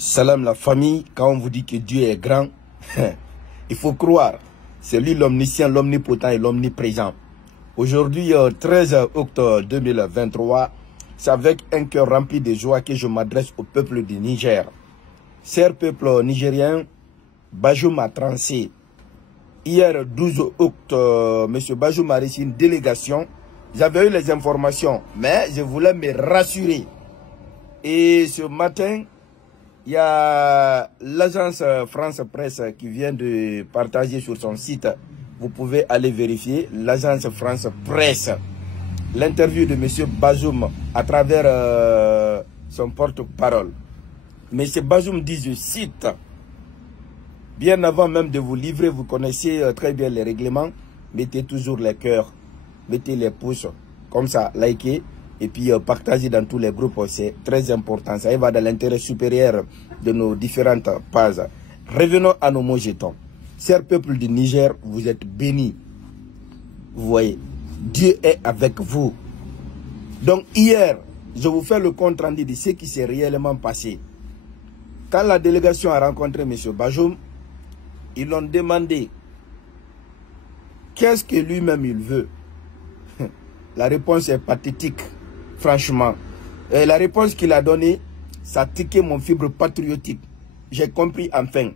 Salam la famille, quand on vous dit que Dieu est grand, il faut croire. C'est lui l'omniscient, l'omnipotent et l'omniprésent. Aujourd'hui, 13 octobre 2023, c'est avec un cœur rempli de joie que je m'adresse au peuple du Niger. Cher peuple nigérien, Bajoum a tranché. Hier, 12 octobre, M. Bajoum a reçu une délégation. J'avais eu les informations, mais je voulais me rassurer. Et ce matin, il y a l'agence France Presse qui vient de partager sur son site. Vous pouvez aller vérifier l'agence France Presse. L'interview de M. Bajoum à travers son porte-parole. M. Bajoum dit, je cite, bien avant même de vous livrer, vous connaissez très bien les règlements. Mettez toujours les cœurs, mettez les pouces, comme ça, likez. Et puis partagez dans tous les groupes, c'est très important. Ça va dans l'intérêt supérieur de nos différentes pages. Revenons à nos mots jetons. Chers peuple du Niger, vous êtes bénis. Vous voyez, Dieu est avec vous. Donc hier, je vous fais le compte rendu de ce qui s'est réellement passé. Quand la délégation a rencontré M. Bajoum, ils l'ont demandé qu'est-ce que lui-même il veut. La réponse est pathétique. Franchement, la réponse qu'il a donnée, ça a tiqué mon fibre patriotique. J'ai compris enfin.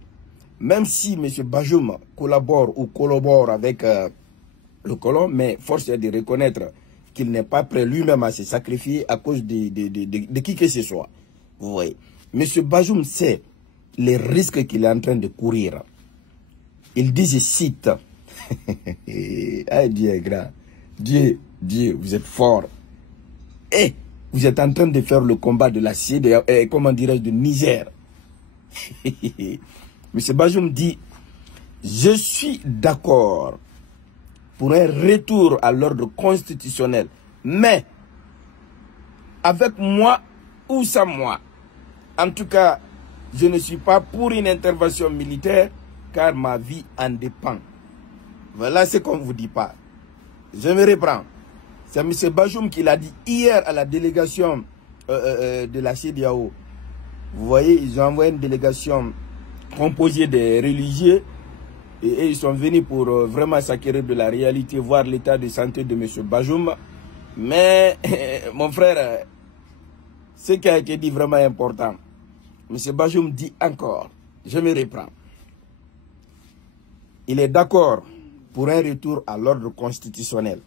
Même si M. Bajoum collabore ou collabore avec le colon, mais force est de reconnaître qu'il n'est pas prêt lui-même à se sacrifier à cause de qui que ce soit. Vous voyez. M. Bajoum sait les risques qu'il est en train de courir. Il dit, je cite, ah, Dieu est grand. Dieu, vous êtes fort. Et vous êtes en train de faire le combat de la CEDEAO, comment dirais-je, de Niger. M. Bajoum dit, je suis d'accord pour un retour à l'ordre constitutionnel, mais avec moi ou sans moi. En tout cas, je ne suis pas pour une intervention militaire, car ma vie en dépend. Voilà ce qu'on ne vous dit pas. Je me reprends. C'est M. Bajoum qui l'a dit hier à la délégation de la CEDEAO. Vous voyez, ils ont envoyé une délégation composée de religieux et ils sont venus pour vraiment s'acquérir de la réalité, voir l'état de santé de M. Bajoum. Mais, mon frère, ce qui a été dit vraiment important. M. Bajoum dit encore, je me reprends. Il est d'accord pour un retour à l'ordre constitutionnel.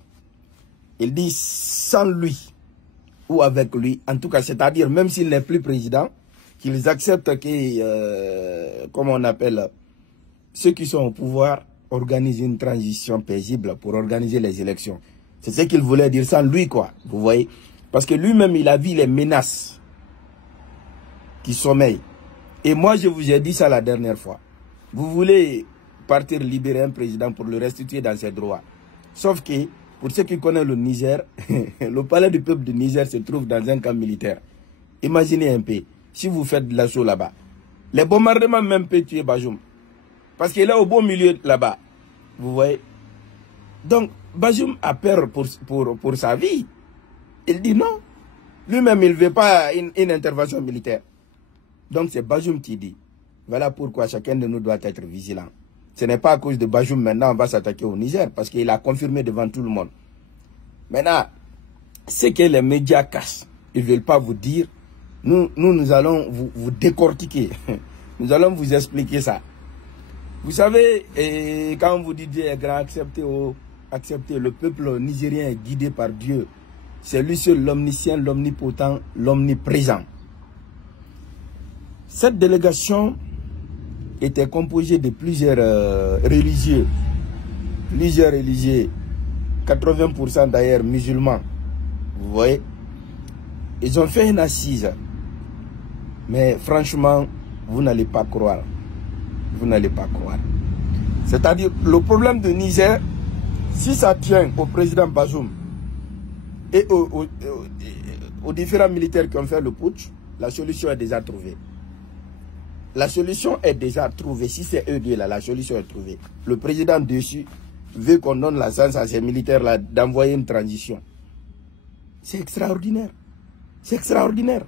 Il dit sans lui ou avec lui, en tout cas, c'est-à-dire même s'il n'est plus président, qu'ils acceptent que, comme on appelle, ceux qui sont au pouvoir organisent une transition paisible pour organiser les élections. C'est ce qu'il voulait dire sans lui, quoi. Vous voyez? Parce que lui-même, il a vu les menaces qui sommeillent. Et moi, je vous ai dit ça la dernière fois. Vous voulez partir libérer un président pour le restituer dans ses droits. Sauf que, pour ceux qui connaissent le Niger, le palais du peuple du Niger se trouve dans un camp militaire. Imaginez un peu, si vous faites de l'assaut là-bas, les bombardements même peuvent tuer Bajoum. Parce qu'il est au beau milieu là-bas. Vous voyez? Donc, Bajoum a peur pour sa vie. Il dit non. Lui-même, il ne veut pas une intervention militaire. Donc, c'est Bajoum qui dit. Voilà pourquoi chacun de nous doit être vigilant. Ce n'est pas à cause de Bajoum maintenant on va s'attaquer au Niger parce qu'il a confirmé devant tout le monde. Maintenant, ce que les médias cachent, ils ne veulent pas vous dire, nous allons vous décortiquer. Nous allons vous expliquer ça. Vous savez, quand on vous dit Dieu est grand, acceptez, le peuple nigérien est guidé par Dieu. C'est lui seul l'omniscient, l'omnipotent, l'omniprésent. Cette délégation était composé de plusieurs religieux. 80% d'ailleurs musulmans. Vous voyez? Ils ont fait une assise. Mais franchement, vous n'allez pas croire. Vous n'allez pas croire. C'est-à-dire, le problème de Niger, si ça tient au président Bajoum et aux différents militaires qui ont fait le putsch, la solution est déjà trouvée. La solution est déjà trouvée. Si c'est eux deux là, la solution est trouvée. Le président dessus veut qu'on donne la chance à ces militaires-là d'envoyer une transition. C'est extraordinaire. C'est extraordinaire.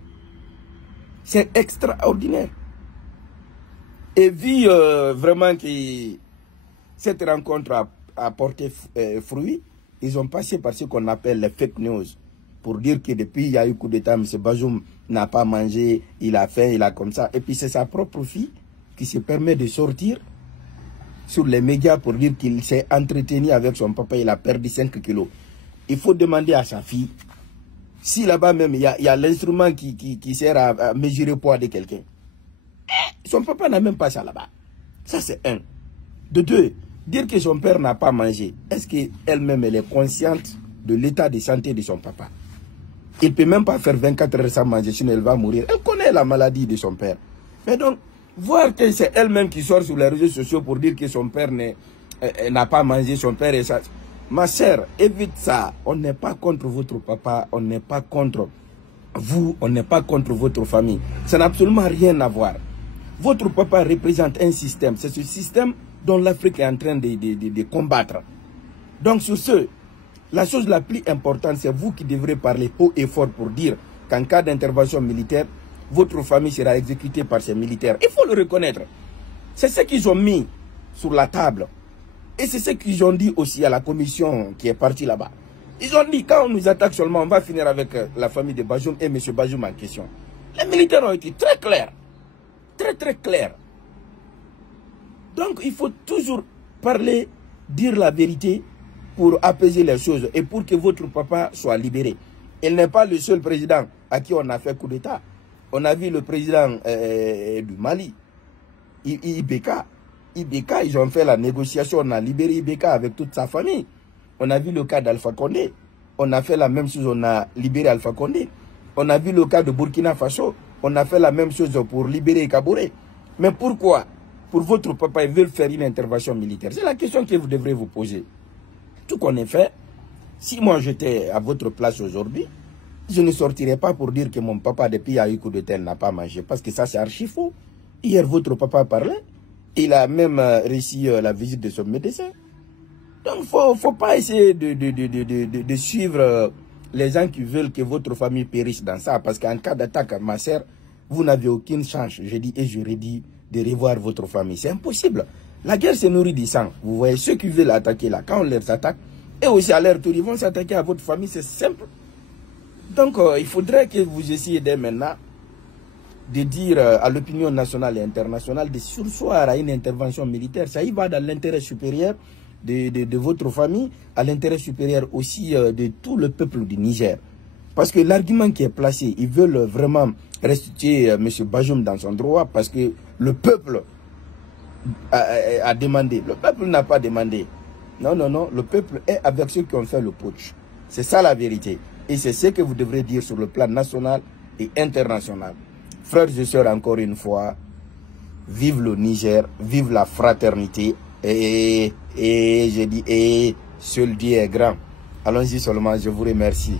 C'est extraordinaire. Et vu vraiment que cette rencontre a porté fruit, ils ont passé par ce qu'on appelle les fake news. Pour dire que depuis il y a eu coup d'État, M. Bazoum n'a pas mangé, il a faim, il a comme ça. Et puis c'est sa propre fille qui se permet de sortir sur les médias pour dire qu'il s'est entretenu avec son papa, il a perdu 5 kilos. Il faut demander à sa fille si là-bas même il y a l'instrument qui sert à mesurer le poids de quelqu'un. Son papa n'a même pas ça là-bas. Ça c'est un. De deux, dire que son père n'a pas mangé, est-ce qu'elle-même elle est consciente de l'état de santé de son papa? Il ne peut même pas faire 24 heures sans manger, sinon elle va mourir. Elle connaît la maladie de son père. Mais donc, voir que c'est elle-même qui sort sur les réseaux sociaux pour dire que son père n'a pas mangé, son père est ça. Ma sœur, évite ça. On n'est pas contre votre papa, on n'est pas contre vous, on n'est pas contre votre famille. Ça n'a absolument rien à voir. Votre papa représente un système. C'est ce système dont l'Afrique est en train de combattre. Donc sur ce, la chose la plus importante, c'est vous qui devrez parler haut et fort pour dire qu'en cas d'intervention militaire, votre famille sera exécutée par ces militaires. Il faut le reconnaître. C'est ce qu'ils ont mis sur la table. Et c'est ce qu'ils ont dit aussi à la commission qui est partie là-bas. Ils ont dit, quand on nous attaque seulement, on va finir avec la famille de Bazoum et M. Bazoum en question. Les militaires ont été très clairs. Très, très clairs. Donc, il faut toujours parler, dire la vérité pour apaiser les choses et pour que votre papa soit libéré. Il n'est pas le seul président à qui on a fait coup d'État. On a vu le président du Mali, Ibeka. Ibeka, ils ont fait la négociation, on a libéré Ibeka avec toute sa famille. On a vu le cas d'Alpha Condé. On a fait la même chose, on a libéré Alpha Condé. On a vu le cas de Burkina Faso. On a fait la même chose pour libérer Kabouré. Mais pourquoi, pour votre papa, ils veulent faire une intervention militaire? C'est la question que vous devrez vous poser. Tout qu'on ait fait, si moi j'étais à votre place aujourd'hui, je ne sortirais pas pour dire que mon papa, depuis il y a eu coup de tel, n'a pas mangé. Parce que ça, c'est archi faux. Hier, votre papa parlait. Il a même réussi la visite de son médecin. Donc, il ne faut pas essayer de suivre les gens qui veulent que votre famille périsse dans ça. Parce qu'en cas d'attaque, ma sœur, vous n'avez aucune chance, je dis et je redis, de revoir votre famille. C'est impossible. La guerre se nourrit du sang. Vous voyez, ceux qui veulent attaquer là, quand on les attaque, et aussi à leur tour, ils vont s'attaquer à votre famille, c'est simple. Donc, il faudrait que vous essayiez dès maintenant de dire à l'opinion nationale et internationale de surseoir à une intervention militaire. Ça y va dans l'intérêt supérieur de votre famille, à l'intérêt supérieur aussi de tout le peuple du Niger. Parce que l'argument qui est placé, ils veulent vraiment restituer M. Bazoum dans son droit parce que le peuple a demandé. Le peuple n'a pas demandé. Non, non, non. Le peuple est avec ceux qui ont fait le putsch. C'est ça la vérité. Et c'est ce que vous devrez dire sur le plan national et international. Frères et sœurs, encore une fois, vive le Niger, vive la fraternité. Et je dis, et seul Dieu est grand. Allons-y seulement, je vous remercie.